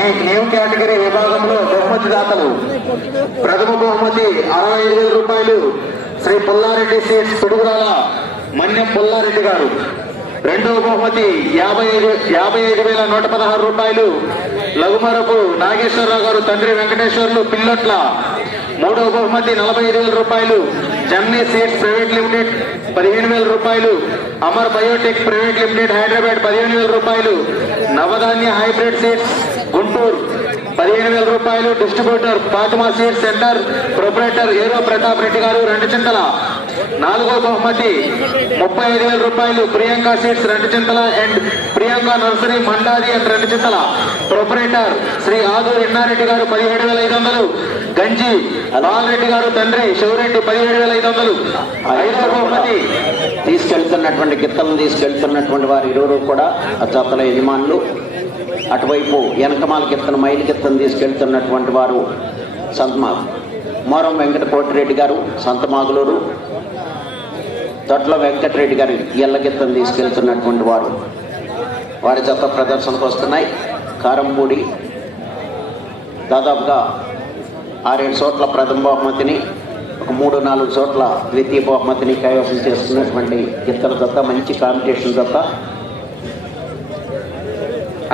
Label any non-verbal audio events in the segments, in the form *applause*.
ఈ name category విభాగంలో బహుమతి దాతలు ప్రథమ బహుమతి అరవై ఐదు వేల రూపాయలు శ్రీ పుల్లారెడ్డి సీట్స్ పిడుగురాల మన్యం పుల్లారెడ్డి గారు. రెండవ బహుమతి యాభై ఐదు యాభై ఐదు వేల నూట పదహారు రూపాయలు లఘుమరపు నాగేశ్వరరావు గారు తండ్రి వెంకటేశ్వర్లు పిల్లట్ల. మూడవ బహుమతి నలభై ఐదు వేల రూపాయలు జమ్నీ సీడ్స్ ప్రైవేట్ లిమిటెడ్ పదిహేను వేల రూపాయలు Amar biotech private limited Hyderabad పదిహేను వేల రూపాయలు నవధాన్య హైబ్రిడ్ సీడ్స్ గుంటూరు పదిహేను వేల రూపాయలు distributor Fatima seeds centre proprietor ఏరో ప్రతాప్ రెడ్డి గారు రెండు చింతల నాలుగో బహుమతి ముప్పై ఐదు వేల రూపాయలు Priyanka seeds Rentachintala and Priyanka nursery Mandadi and Rentachintala proprietor Shri ఆదు Ennareddy garu పదిహేడు వేల ఐదు వందలు గంజి లాల్ గారు తండ్రి శివరెడ్డి పదిహేడు వేల ఐదు వందలు. ఐదో బహుమతి. తీసుకెళ్తున్నటువంటి గిత్తలను తీసుకెళ్తున్నటువంటి వారు ఇరువురు కూడా ఆ జతల యజమానులు. అటువైపు వెనకమాల గిత్తను మైలు గిత్తను తీసుకెళ్తున్నటువంటి వారు సంతమా మోరం వెంకట కోటిరెడ్డి గారు సంతమాగులూరు. తొట్ల వెంకటరెడ్డి గారు ఎల్ల గిత్తను తీసుకెళ్తున్నటువంటి వారు వారి జత ప్రదర్శనకు వస్తున్నాయి. కారంపూడి దాదాపుగా ఆరేడు చోట్ల ప్రథమ బహుమతిని ఒక మూడు నాలుగు చోట్ల ద్వితీయ బహుమతిని కైవసం చేసుకున్నటువంటి ఇతర జత మంచి కాంపిటీషన్ జత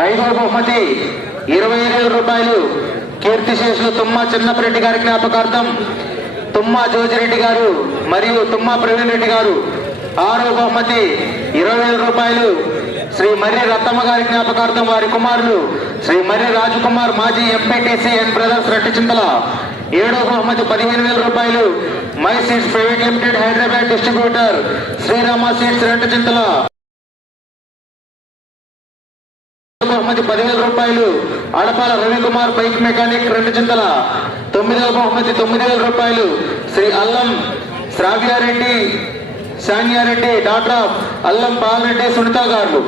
ఐదవ బహుమతి ఇరవై ఐదు వేల రూపాయలు కీర్తిశేషులు తుమ్మ చిన్నపరెడ్డి గారి జ్ఞాపకార్థం తుమ్మా జోజిరెడ్డి గారు మరియు తుమ్మా ప్రవీణ్ రెడ్డి గారు. ఆరో బహుమతి ఇరవై వేల రూపాయలు. శ్రీ మర్రి రత్తమ్మ గారి జ్ఞాపకార్థం వారి కుమారులు శ్రీ మర్రి రాజకుమార్ మాజీ ఎంపీటీసీ అండ్ బ్రదర్స్ రెట్టిచింతల ఏడో బహుమతి పదిహేను వేల రూపాయలు. My seeds private limited Hyderabad distributor Srirama seeds Rettichintala బహుమతి పదివేల రూపాయలు. అడపాల రవికుమార్ బైక్ మెకానిక్ రెండు చింతల. తొమ్మిదవ బహుమతి తొమ్మిది వేల రూపాయలు. శ్రీ అల్లం శ్రావ్యారెడ్డి శాన్యారెడ్డి డాక్టర్ అల్లం పాలరెడ్డి సునీత గారు.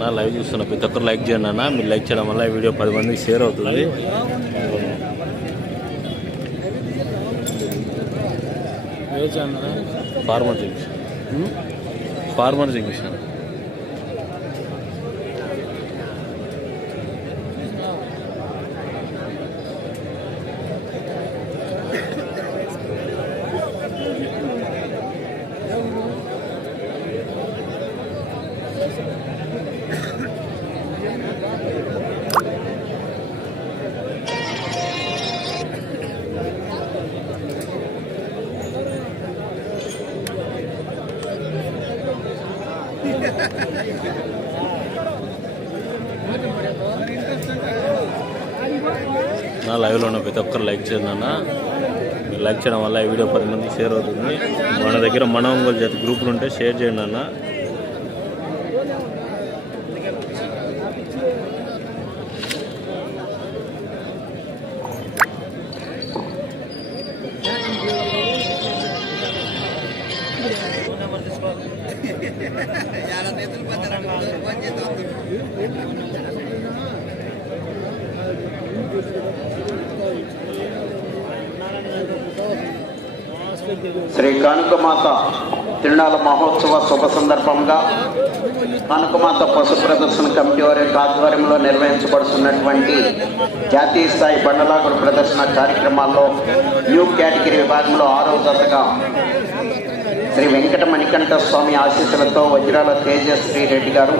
నా లైవ్ చూస్తున్న ప్రతి ఒక్కరు లైక్ చేయండి అన్న. మీరు లైక్ చేయడం వల్ల ఈ వీడియో పది మందికి షేర్ అవుతుంది. ఫార్మర్ జంక్షన్ ఫార్మర్ జంక్షన్ ప్రతి ఒక్కరు లైక్ చేయండి అన్న. మీరు లైక్ చేయడం వల్ల ఈ వీడియో పది మందికి షేర్ అవుతుంది. మన దగ్గర మన ఒంగోలు గ్రూపులు ఉంటే షేర్ చేయండి అన్న. *laughs* శ్రీ కానుకమాత తిరునాల మహోత్సవ శుభ సందర్భంగా కానుకమాత పశు ప్రదర్శన కమిటీ వారి ఆధ్వర్యంలో నిర్వహించబడుతున్నటువంటి జాతీయ స్థాయి బండలాగుడు ప్రదర్శన కార్యక్రమాల్లో న్యూ కేటగిరీ విభాగంలో ఆరో జతగా శ్రీ వెంకట మణికంఠ స్వామి ఆశీస్సులతో వజ్రాల తేజశ్రీ రెడ్డి గారు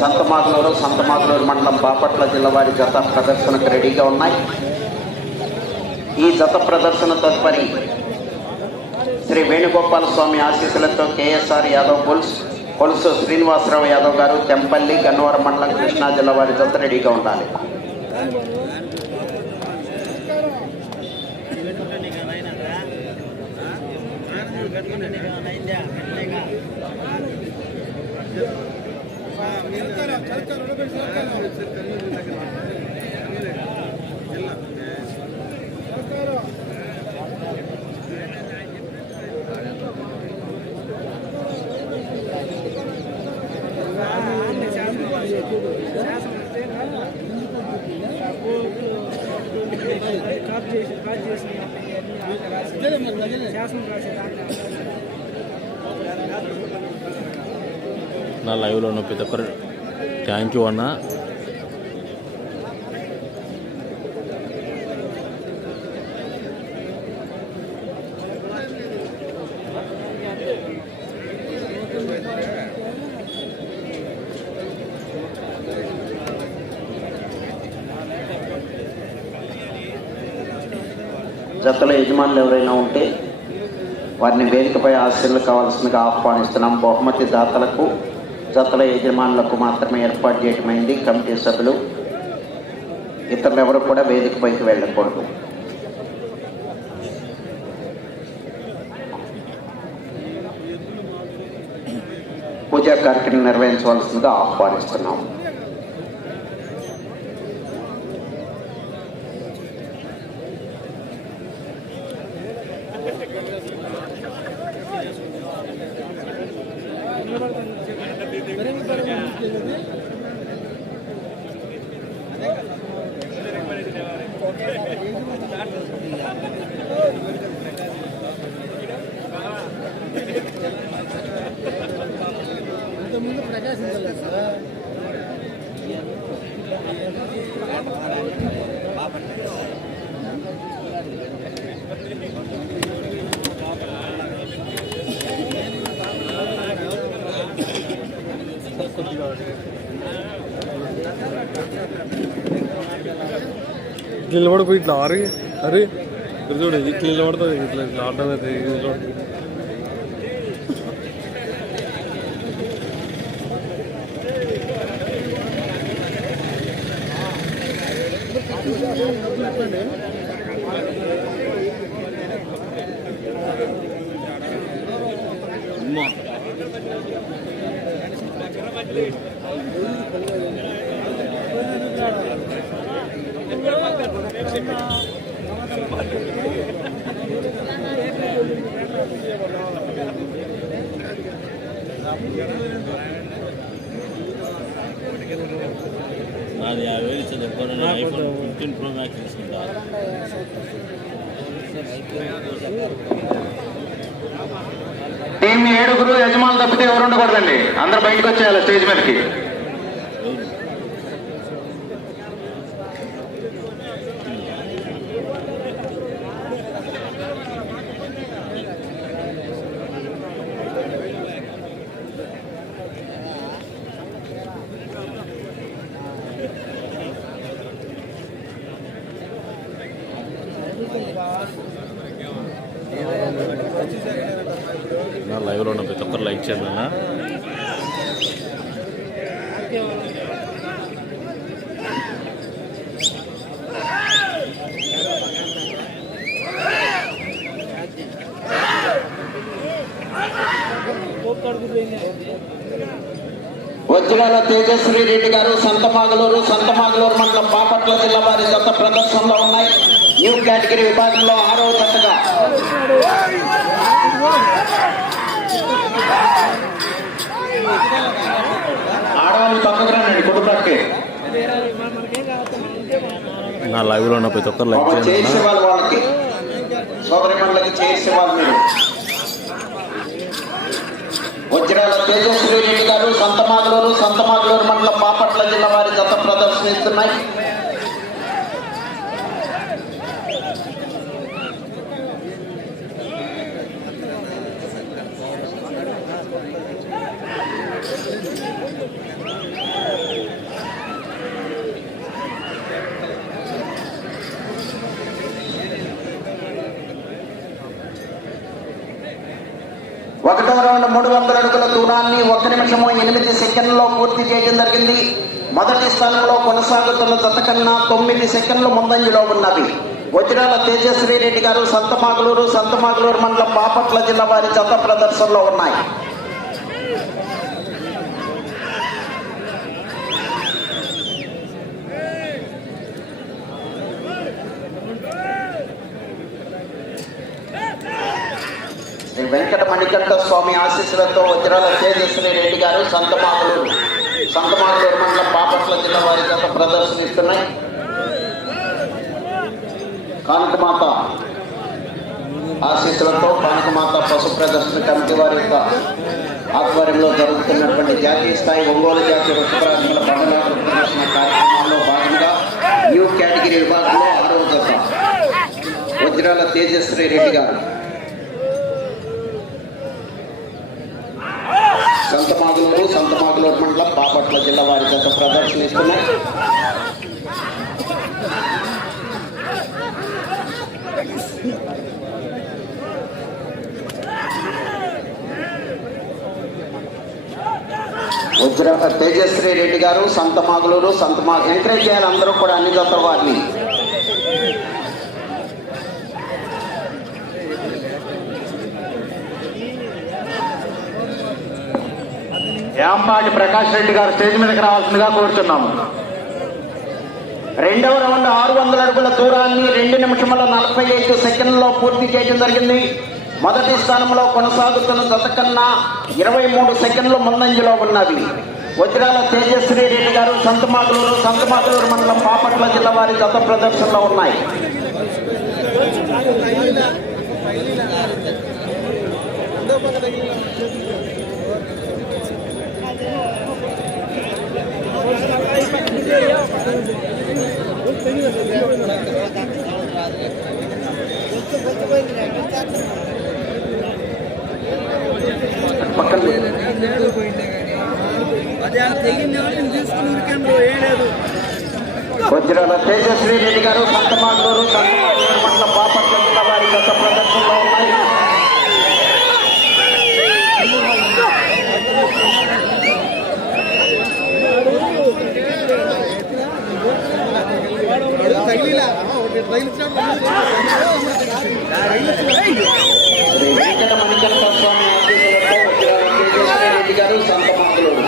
సంతమాగలూరు సంతమాగలూరు మండలం బాపట్ల జిల్లా వారి జత ప్రదర్శనకు రెడీగా ఉన్నాయి. ఈ జత ప్రదర్శన తదుపరి శ్రీ వేణుగోపాల స్వామి ఆశీస్సులతో కేఎస్ఆర్ యాదవ్ బుల్స్ పొలుసు శ్రీనివాసరావు యాదవ్ గారు తెంపల్లి గన్నవరం మండలం కృష్ణా జిల్లా వారి జత రెడీగా ఉండాలి. అన్న లైవ్లో ఉన్న ప్రతి ఒక్కరు థ్యాంక్ యూ అన్న. జతల యజమానులు ఎవరైనా ఉంటే వారిని వేదికపై ఆశీర్లు కావాల్సిందిగా ఆహ్వానిస్తున్నాం. బహుమతి దాతలకు జతల యజమానులకు మాత్రమే ఏర్పాటు చేయటమైంది కమిటీ సభ్యులు. ఇతరులు ఎవరు కూడా వేదికపైకి వెళ్ళకూడదు. పూజా కార్యక్రమం నిర్వహించవలసిందిగా ఆహ్వానిస్తున్నాము ముందు ప్రకాశించలేదు సార్ ఇట్లా నిలబడిపోయి ఇట్లా అరే అరే చూడు ఇట్లా నిలబడుతుంది ఇట్లా ఇట్లా ఆడడం నాది యాభై వేలు ఇచ్చేది ఎప్పుడు ఐఫోన్ ఫిఫ్టీన్ ప్రో మ్యాక్స్ తీసుకుంటా. టీం ఏడుగురు యజమానులు తప్పితే ఎవరు ఉండకూడదండి? అందరు బయటకు వచ్చేయాలి స్టేజ్ మీదకి నా లైవ్లో ఉన్న ప్రతి ఒక్కరు లైక్ చేయండి అన్న వజ్రాల తేజస్వి రెడ్డి గారు సంతమాగలూరు సంతమాగలూరు మండలం బాపట్ల జిల్లా వారి జత ప్రదర్శనలో ఉన్నాయి. న్యూ కేటగిరీ విభాగంలో ఆరవ జతగా ఆడవాళ్ళు పక్కకు రండి కుటుంబానికి. నా లైవ్లో ఉన్న ప్రతి ఒక్కరు లైక్ చేయండి వాళ్ళకి సోదరి మండలికి చేసే వాళ్ళు మీరు. వజ్రాల తేజశ్రీ రెడ్డి గారు సంతమాగలూరు సంతమాగలూరు మండలం బాపట్ల జిల్లా వారి జత ప్రదర్శనిస్తున్నాయి ఒకటో రౌండ్ మూడు వందల అడుగుల ఒక్క నిమిషము ఎనిమిది సెకండ్లలో పూర్తి చేయడం జరిగింది. మొదటి స్థానంలో కొనసాగుతున్న జతకన్నా తొమ్మిది సెకండ్లు ముందంజలో ఉన్నవి. వజ్రాల తేజస్వి రెడ్డి గారు సంతమాగలూరు సంతమాగలూరు మండలం బాపట్ల జిల్లా వారి జత ప్రదర్శనలో ఉన్నాయి శ్రీ వెంకట మణికంఠ స్వామి ఆశీస్సులతో వజ్రాల తేజశ్రీ రెడ్డి గారు సంతమాతలు సంతమాగలూరు మండల పాపట్ల జిల్లా వారి గత ప్రదర్శనిస్తున్నాయి. కానకమాత ఆశీస్సులతో కానకమాత పశు ప్రదర్శన కమిటీ వారి యొక్క ఆధ్వర్యంలో జరుగుతున్నటువంటి జాతీయ స్థాయి ఒంగోలు జాతీయ రుతుపరాజుల పండుగ ప్రదర్శన కార్యక్రమంలో భాగంగా న్యూ కేటగిరీ విభాగంలో ఆరవ జత. వజ్రాల తేజశ్రీ రెడ్డి గారు. సంతమాగులూరు సంతమాగులూరు మండలం బాపట్ల జిల్లా వారి జత ప్రదర్శనిస్తున్నాయి వజ్ర తేజశ్రీ రెడ్డి గారు సంతమాగులూరు సంతమా ఎంకరేజ్ చేయాలి అందరూ కూడా అన్ని జతల వారిని. యాంపాటి ప్రకాష్ రెడ్డి గారు స్టేజ్ మీదకి రావాల్సిందిగా కోరుతున్నాము రెండవ రౌండ్ ఆరు వందల అడుగుల దూరాన్ని రెండు నిమిషముల నలభై ఐదు సెకండ్లలో పూర్తి చేయడం జరిగింది. మొదటి స్థానంలో కొనసాగుతున్న జత కన్నా ఇరవై మూడు సెకండ్లు ముందంజలో ఉన్నవి. వజ్రాల తేజశ్రీ రెడ్డి గారు సంతమాకులూరు సంతమాకులూరు మండలం పాపట్ల జిల్లా వారి గత ప్రదర్శనలో ఉన్నాయి. పక్కన వజ్రాల తేజశ్రీ రెడ్డి గారు సంతమాకులూరు సంతమాకులూరు మండలం బాపట్ల జిల్లా వారి జత ప్రదర్శనలో ఉన్నాయి తగిలిలా ఒకటి తగిలించినప్పుడు శ్రీ వెంకట మణికంఠ స్వామి ఆశీస్సులతో వజ్రాల తేజశ్రీ రెడ్డి గారు సంతమాకులూరు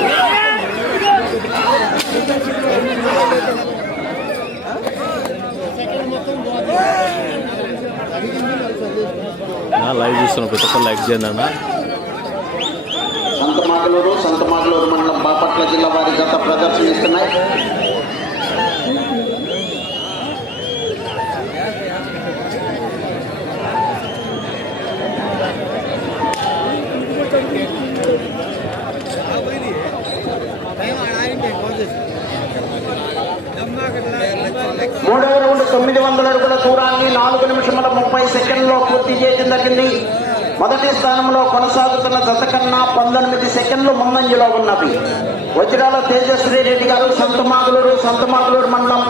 నా లైవ్ చూస్తున్న ప్రతి ఒక్కరు లైక్ చేయండి అన్న. సంతమాగలూరు సంతమాగలూరు మండలం బాపట్ల జిల్లా వారి గత ప్రదర్శనిస్తున్నాయి. మూడవ రౌండ్ తొమ్మిది వందల అడుగుల దూరాన్ని నాలుగు నిమిషముల ముప్పై సెకండ్లో పూర్తి చేయడం జరిగింది. మొదటి స్థానంలో కొనసాగుతున్న జత కన్నా పంతొమ్మిది సెకండ్లు ముందంజలో ఉన్నవి. వజ్రాల తేజశ్రీ రెడ్డి గారు సంతమాగులూరు సంతమాగులూరు మండలం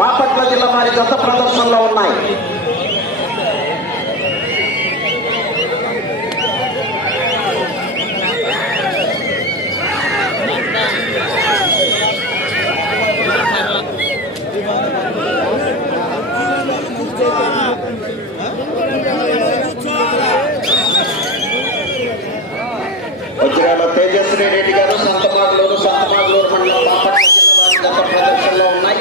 బాపట్ల జిల్లా వారి జత ప్రదర్శనలో ఉన్నాయి వజ్రాల తేజశ్రీ రెడ్డి గారు సంతమాగులూరు సంతమాగులూరు మండలం బాపట్ల జిల్లా వారి గత ప్రదర్శనలో ఉన్నాయి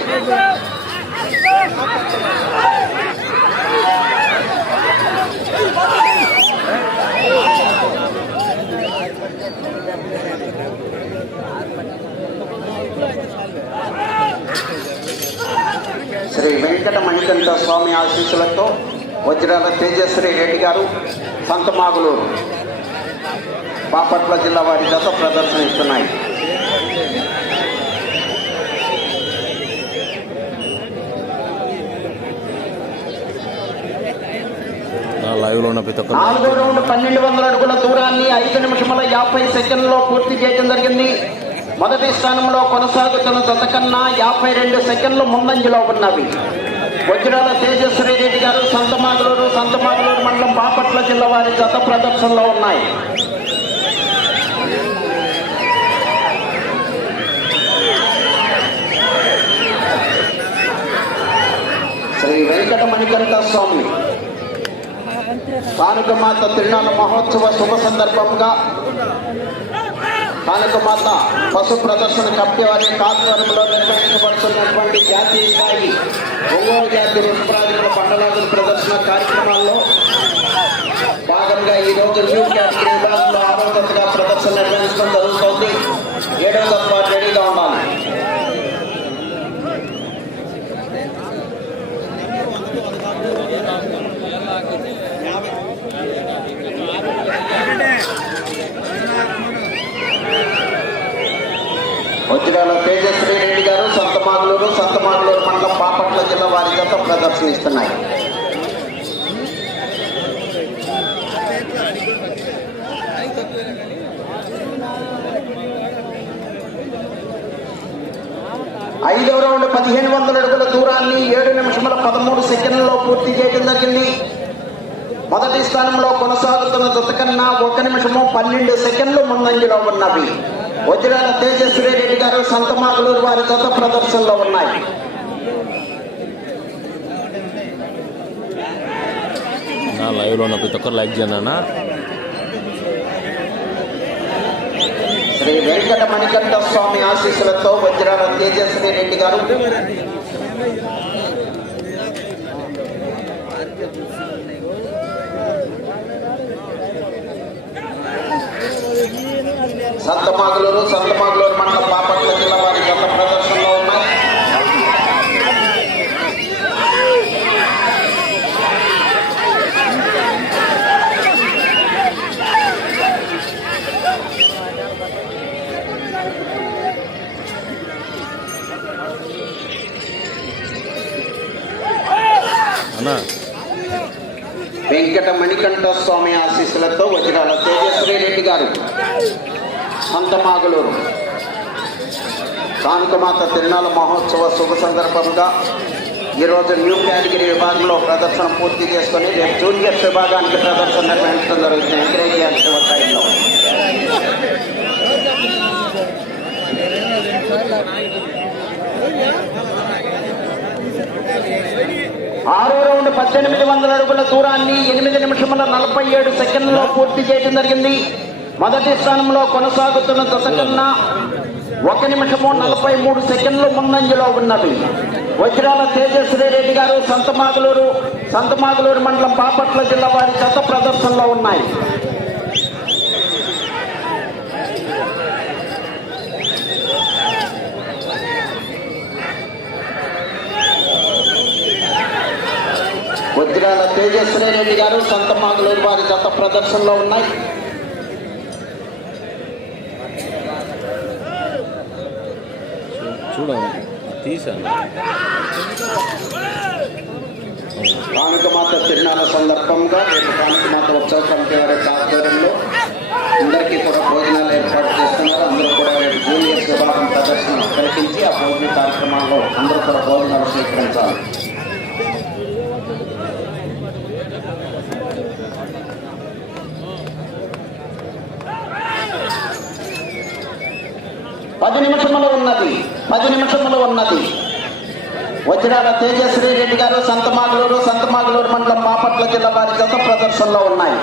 శ్రీ మణికంఠ స్వామి ఆశీస్సులతో వజ్రాల తేజశ్రీ రెడ్డి గారు సంతమాగులూరు బాపట్ల జిల్లా వారి జత ప్రదర్శనిస్తున్నాయి. ఉన్న ప్రతి నాలుగో రౌండ్ పన్నెండు వందల అడుగుల దూరాన్ని ఐదు నిమిషముల యాభై సెకండ్లో పూర్తి చేయడం జరిగింది. మొదటి స్థానంలో కొనసాగుతున్న జత కన్నా యాభై రెండు సెకండ్లు ముందంజలో ఉన్నవి. వజ్రాల తేజస్వరి రెడ్డి గారు సంతమాగలూరు సంతమాగలూరు మండలం బాపట్ల జిల్లా వారి జత ప్రదర్శనలో ఉన్నాయి. శ్రీ వెంకట మణికంఠ స్వామి. కానుకమాత తిరునాళ్ళ మహోత్సవ శుభ సందర్భంగా కానుకమాత పశు ప్రదర్శన కప్పేవారి వారి నిర్వహించబడుతున్నటువంటి జాతీయ స్థాయి ఒంగోలు జాతి రుతుప్రాజుల పండలాదుల ప్రదర్శన కార్యక్రమాల్లో భాగంగా ఈ రోజు న్యూ క్యాటగిరీ విభాగంలో ఆరో తరగతిగా ప్రదర్శన నిర్వహించడం జరుగుతోంది. ఏడవ తరగతి రెడీగా ఉండాలి. వచ్చిన తేజశ్రీ రెడ్డి గారు సంతమాగులూరు సంతమాగులూరు మండలం బాపట్ల జిల్లా వారి జత ప్రదర్శనిస్తున్నాయి ఐదవ రౌండ్ పదిహేను వందల అడుగుల దూరాన్ని ఏడు నిమిషముల పదమూడు సెకండ్లలో పూర్తి చేయడం జరిగింది. మొదటి స్థానంలో కొనసాగుతున్న జత కన్నా ఒక నిమిషము పన్నెండు సెకండ్లు ముందంజలో ఉన్నవి. వజ్రాల తేజస్వి రెడ్డి గారు సంతమాగులూరు వారి జత ప్రదర్శనలో ఉన్నాయి. లైవ్లో ఉన్న ప్రతి ఒక్కరు లైక్ చేయండి అన్న. శ్రీ వెంకట మణికంఠ స్వామి ఆశీస్సులతో వజ్రాల తేజస్వి రెడ్డి గారు సంతమాగులూరు సంతమాగులూరు మండలం బాపట్ల జిల్లా వారి గత ప్రదర్శనలో ఉన్నాయి వెంకట మణికంఠ స్వామి ఆశీస్సులతో వజ్రాల తేజశ్రీ రెడ్డి గారు. సంతమాగులూరు కానుకమాత తిరునాల మహోత్సవ శుభ సందర్భంగా ఈరోజు న్యూ కేటగిరీ విభాగంలో ప్రదర్శన పూర్తి చేసుకొని రేపు జూనియర్ విభాగానికి ప్రదర్శన నిర్వహించడం జరుగుతుంది. ఎంకరేజ్ టైంలో ఆరో రౌండ్ పద్దెనిమిది వందల అడుగుల దూరాన్ని ఎనిమిది నిమిషముల నలభై ఏడు సెకండ్లలో పూర్తి చేయడం జరిగింది. మొదటి స్థానంలో కొనసాగుతున్న దశ కన్నా ఒక నిమిషము నలభై మూడు సెకండ్లు ముందంజలో ఉన్నవి వజ్రాల తేజశ్రీ రెడ్డి గారు సంతమాగులూరు సంతమాగులూరు మండలం బాపట్ల జిల్లా వారి గత ప్రదర్శనలో ఉన్నాయి. వజ్రాల తేజశ్రీ రెడ్డి గారు సంతమాగులూరు వారి గత ప్రదర్శనలో ఉన్నాయి. చూడండి తీసాను కానుకమాత తిరునాళ్ళ సందర్భంగా రేపు కానుకమాత ఉత్సవ కమిటీ వారి ఆధ్వర్యంలో అందరికీ కూడా భోజనాలు ఏర్పాటు చేస్తున్నారు. అందరూ కూడా రేపు జూనియర్ విభాగం ప్రదర్శన కల్పించి ఆ భోజన కార్యక్రమాల్లో అందరూ కూడా భోజనాలు స్వీకరించాలి. పది నిమిషములు ఉన్నది పది నిమిషములు ఉన్నది. వజ్రాల తేజశ్రీ రెడ్డి గారు సంతమాగలూరు సంతమాగలూరు మండలం మాపట్ల జిల్లా వారి గత ప్రదర్శనలో ఉన్నాయి.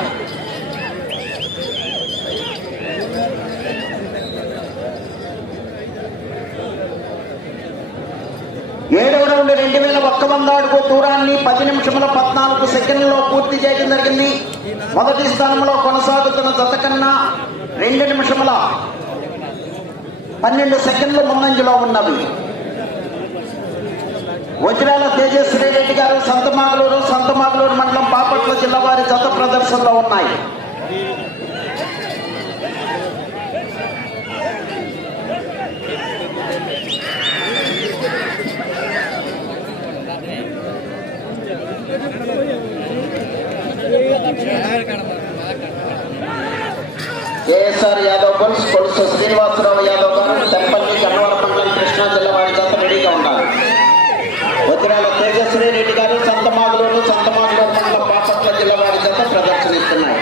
ఏడవ రౌండ్ రెండు వేల ఒక్క వంద అడుగు దూరాన్ని పది నిమిషముల పద్నాలుగు సెకండ్లలో పూర్తి చేయడం జరిగింది. మొదటి స్థానంలో కొనసాగుతున్న జత కన్నా రెండు నిమిషముల పన్నెండు సెకండ్లు ముందంజలో ఉన్నవి. వజ్రాల తేజస్వీ రెడ్డి గారు సంతమాగలూరు సంతమాగలూరు మండలం బాపట్ల జిల్లా వారి జత ప్రదర్శనలో ఉన్నాయి. కేఎస్ఆర్ యాదవ్ గొలుసు కొలుసు శ్రీనివాసరావు యాదవ్ గారు తెప్పల్లి గన్నవర మండలం కృష్ణా జిల్లా వారి జత రెడీగా ఉన్నారు వజ్రాల తేజశ్రీ రెడ్డి గారు సంతమాగులూరు సంతమాగులూరు మండలం బాపట్ల జిల్లా వారి జత ప్రదర్శనిస్తున్నాయి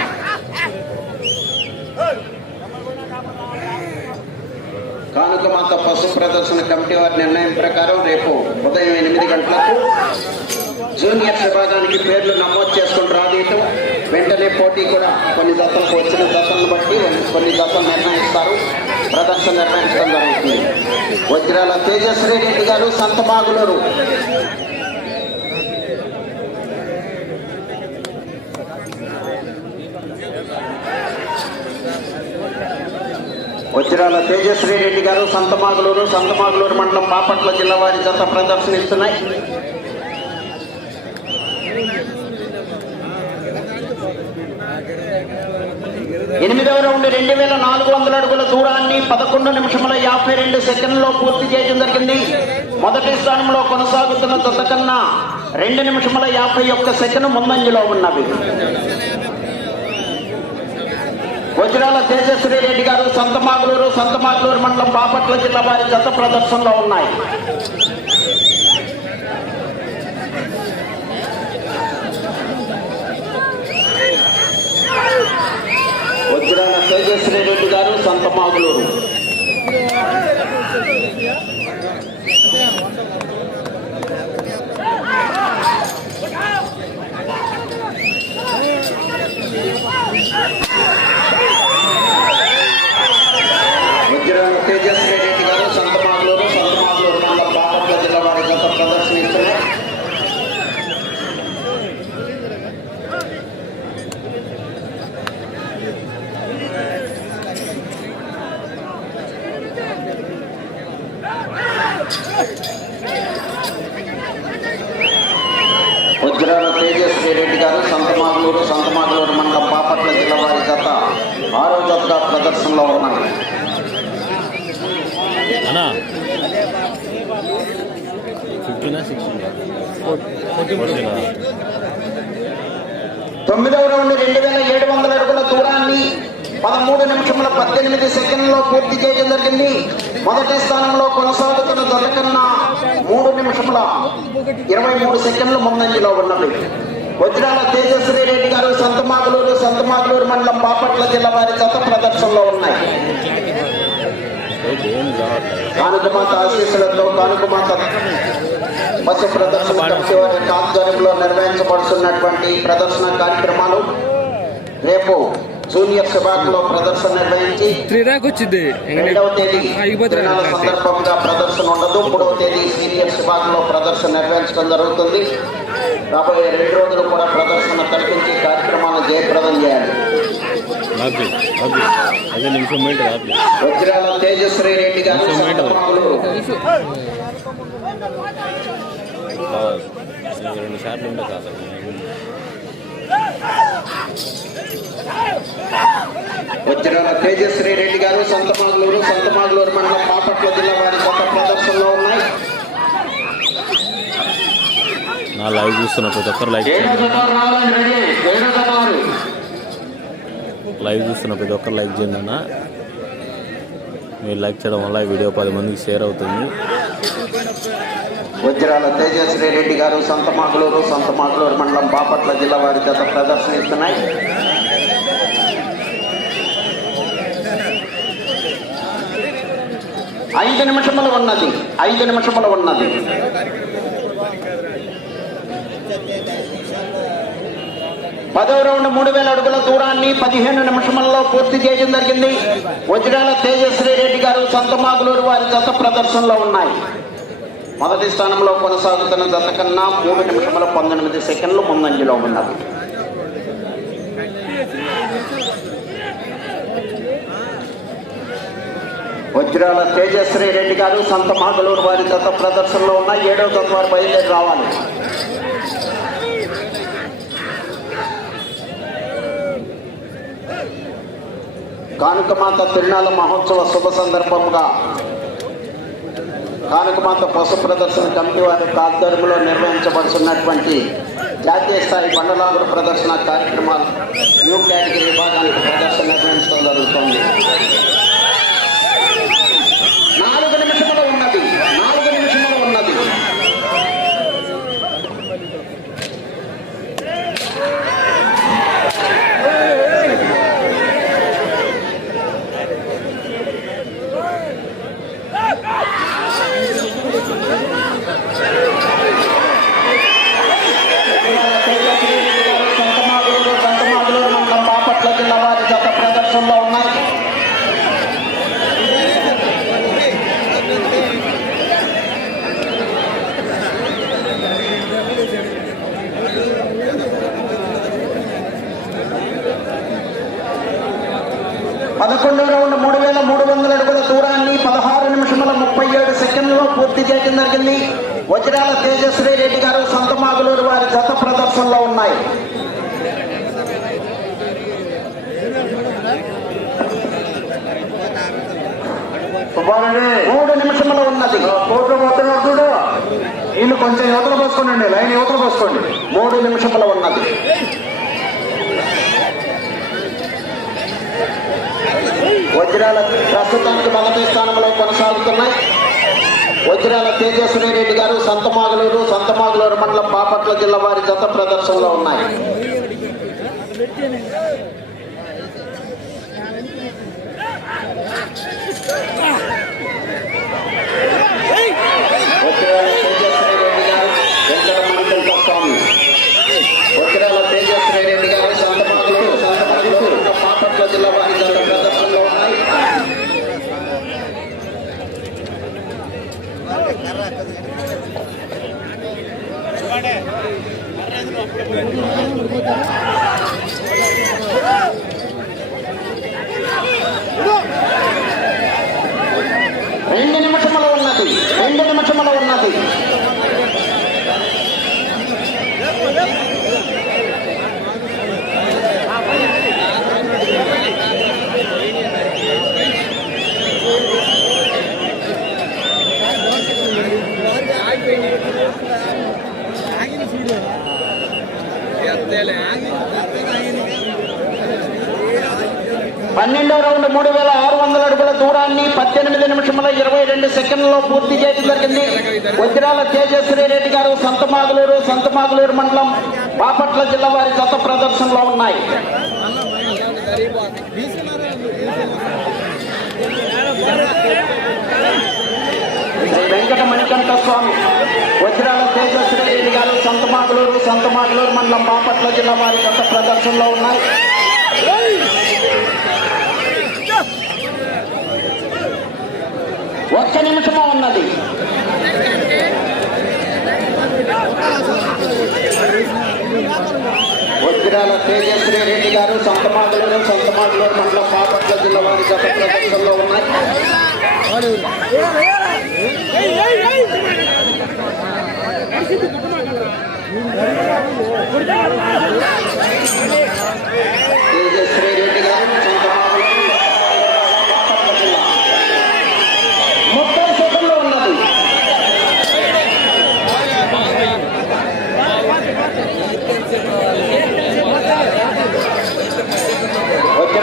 కానుకమాత మార్గదర్శన కమిటీ వారి నిర్ణయం ప్రకారం రేపు ఉదయం ఎనిమిది గంటలకు జూనియర్స్ విభాగానికి పేర్లు నమోదు చేసుకుని రాదీయటం వెంటనే పోటీ కూడా కొన్ని జతలకు వచ్చిన జతలను బట్టి కొన్ని జతలు నిర్ణయిస్తారు. ప్రదర్శన నిర్ణయించడం జరుగుతుంది. వజ్రాల తేజశ్రీ రెడ్డి గారు సంతమాగులూరు వచ్చిరాల తేజశ్రీ రెడ్డి గారు సంతమాగులూరు సంతమాగులూరు మండలం బాపట్ల జిల్లా వారి జత ప్రదర్శనిస్తున్నాయి. ఎనిమిదవ రౌండ్ రెండు వేల నాలుగు వందల అడుగుల దూరాన్ని పదకొండు నిమిషముల యాభై రెండు సెకండ్లో పూర్తి చేయడం జరిగింది. మొదటి స్థానంలో కొనసాగుతున్న దశ కన్నా రెండు నిమిషముల యాభై ఒక్క సెకండ్ ముందంజలో ఉన్నవి. వజ్రాల తేజస్వీ రెడ్డి గారు సంతమాగులూరు సంతమాగులూరు మండలం బాపట్ల జిల్లా వారి జత ప్రదర్శనలో ఉన్నాయి. వజ్రాల తేజస్వీ రెడ్డి గారు సంతమాగులూరు వజ్రాల తేజశ్వరి రెడ్డి గారు సంతమాగులూరు సంతమాగులూరు మండలం బాపట్ల జిల్లా వారి జత ప్రదర్శనిస్తున్నాయి వజ్రాల తేజస్వి రెడ్డి గారు సంతమాగులూరు సంతమాగులూరు మండలం బాపట్ల జిల్లా వారి జత ఆరో జతగా ప్రదర్శనలో ఉన్నాయి అన్నా ఫిఫ్టీనా సిక్స్టీనా ఫోర్టీనా తొమ్మిదవ రౌండ్ రెండు వేల ఏడు వందల అడుగుల దూరాన్ని పదమూడు నిమిషముల పద్దెనిమిది సెకండ్లో పూర్తి చేయడం జరిగింది మొదటి స్థానంలో కొనసాగుతున్న దొర కన్నా మూడు నిమిషముల ఇరవై మూడు సెకండ్లు ముందంజలో ఉన్నవి వజ్రాల తేజశ్వరి రెడ్డి గారు సంతమాగులూరు సంతమాగులూరు మండలం బాపట్ల జిల్లా వారి జత ప్రదర్శనలో ఉన్నాయి. కానుకమాత ఆశీస్సులతో కానుకమాత పశు ప్రదర్శన కమిటీ ఆధ్వర్యంలో నిర్వహించబడుతున్నటువంటి ప్రదర్శన కార్యక్రమాలు రేపు జూనియర్ విభాగంలో ప్రదర్శన నిర్వహించి రెండవ తేదీ సందర్భంగా ప్రదర్శన ఉండదు. మూడవ తేదీ సీనియర్ విభాగంలో ప్రదర్శన నిర్వహించడం జరుగుతుంది. రాబోయే రెండు రోజులు కూడా ప్రదర్శన కల్పించి కార్యక్రమాలను జయప్రదం చేయాలి. వజ్రాల తేజశ్రీ రెడ్డి గారు సంతమాగులూరు. ఇంకా రెండు సార్లు ఉండే కాదు వజ్రాల తేజశ్రీ రెడ్డి గారు సంతమాగులూరు సంతమాగులూరు మండలం బాపట్ల జిల్లా వారి ప్రదర్శనలో ఉన్నాయి. నా లైవ్ చూస్తున్న ప్రతి ఒక్కరు లైక్ లైవ్ చూస్తున్న ప్రతి ఒక్కరు లైక్ చేయండి అన్న. మీరు లైక్ చేయడం వల్ల ఈ వీడియో పది మందికి షేర్ అవుతుంది. వజ్రాల తేజశ్రీ రెడ్డి గారు సంతమాగులూరు సంతమాగులూరు మండలం బాపట్ల జిల్లా వారి గత ప్రదర్శన ఇస్తున్నాయి ఐదు నిమిషములు ఉన్నది. ఐదు నిమిషములు ఉన్నది. పదవ రౌండ్ మూడు వేల అడుగుల దూరాన్ని పదిహేను నిమిషంలో పూర్తి చేయడం జరిగింది. వజ్రాల తేజశ్రీ రెడ్డి గారు సొంతమాగులూరు వారి జత ప్రదర్శనలో ఉన్నాయి. మొదటి స్థానంలో కొనసాగుతున్న జత కన్నా మూడు నిమిషముల పంతొమ్మిది సెకండ్లు ముందంజలో ఉన్నది. వజ్రాల తేజశ్రీ రెడ్డి గారు సంత మాగలూరు వారి జత ప్రదర్శనలో ఉన్న ఏడవ జత వారు బయలుదేరి రావాలి. కానుకమాత తిరునాళ్ళ మహోత్సవ శుభ సందర్భంగా కానుకమాత పశు ప్రదర్శన కమిటీ వారి ఆధ్వర్యంలో నిర్వహించబడుతున్నటువంటి జాతీయ స్థాయి బండలాగుడు ప్రదర్శన కార్యక్రమాలు న్యూ కేటగిరీ విభాగానికి ప్రదర్శన నిర్వహించడం జరుగుతుంది. నాలుగు చేయడం జరిగింది వజ్రాల తేజస్వి రెడ్డి గారు సొంత మాగులూరు వారి జత ప్రదర్శనలో ఉన్నాయి. మూడు నిమిషంలో ఉన్నది. కోట్లు మొత్తం కూడా వీళ్ళు కొంచెం యువతలు పోసుకోండి లైన్ యువతలు పోసుకోండి. మూడు నిమిషంలో ఉన్నది. వజ్రాల ప్రస్తుతానికి మొదటి స్థానంలో కొనసాగుతున్నాయి. వజ్రాల తేజస్వి రెడ్డి గారు సంతమాగలూరు సంతమాగలూరు మండలం బాపట్ల జిల్లా వారి జత ప్రదర్శనలో ఉన్నాయి. వజ్రాల తేజస్వి రెడ్డి గారు వెంకటమణికంఠ స్వామి వజ్రాల తేజస్వి రెడ్డి గారు సంతమాగలూరు సంతమాగలూరు బాపట్ల జిల్లా వారి జత ప్రదర్శనలో ఉన్నాయి రెండు నిమిషములు ఉన్నది రెండు నిమిషములు ఉన్నది పన్నెండో రౌండ్ మూడు వేల ఆరు వందల అడుగుల దూరాన్ని పద్దెనిమిది నిమిషముల ఇరవై రెండు సెకండ్లలో పూర్తి చేయడం జరిగింది. వజ్రాల తేజస్వి రెడ్డి గారు సంతమాగులూరు సంతమాగులూరు మండలం బాపట్ల జిల్లా వారి జత ప్రదర్శనలో ఉన్నాయి. వెంకట మణికంఠ స్వామి వజ్రాల తేజస్వి రెడ్డి గారు సంతమాగులూరు సంతమాగులూరు మండలం బాపట్ల జిల్లా వారి జత ప్రదర్శనలో ఉన్నాయి. ఒక్క నిమిషము ఉన్నది. వజ్రాల తేజశ్రీ రెడ్డి గారు సంతమాగలూరు సంతమాగలూరు మండలం పాపట్ల జిల్లా వారి గత ప్రదర్శనలో ఉన్నాయి. తేజశ్రీ రెడ్డి గారు సంతమాగలూరు బాపట్ల జిల్లా ముప్పై సెకండ్లు ఉన్నది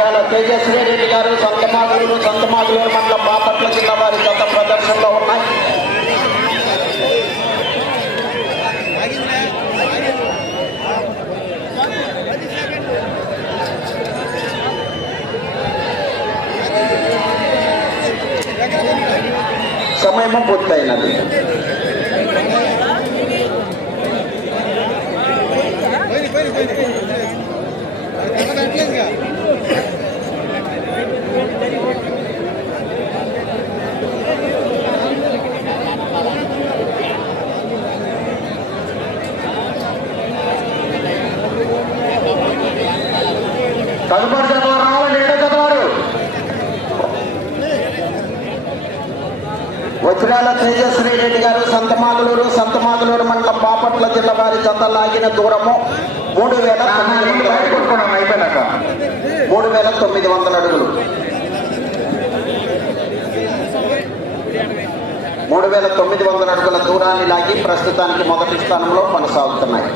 వజ్రాల తేజస్వి రెడ్డి గారు సంతమాగలూరు సంతమాగలూరు మండలం బాపట్ల జిల్లా వారి గత ప్రదర్శనలో ఉన్నాయి. సమయము పూర్తయినది. పోయి పోయి పోయి కట్టట్లేదుగా తదుపరి చదవారు రావాలండి ఏడో చదవారు వజ్రాల తేజశ్రీ రెడ్డి గారు సంతమాగలూరు సంతమాగలూరు మండలం బాపట్ల జిల్లా వారి జత లాగిన దూరము. మూడు వేల తొమ్మిది నీళ్ళు వందల బయట అడుగులు. కొట్టుకున్నాం అయిపోయినాక మూడు వేల తొమ్మిది వందల అడుగులు మూడు వేల తొమ్మిది వందల అడుగుల దూరాన్ని లాగి ప్రస్తుతానికి మొదటి స్థానంలో కొనసాగుతున్నాయి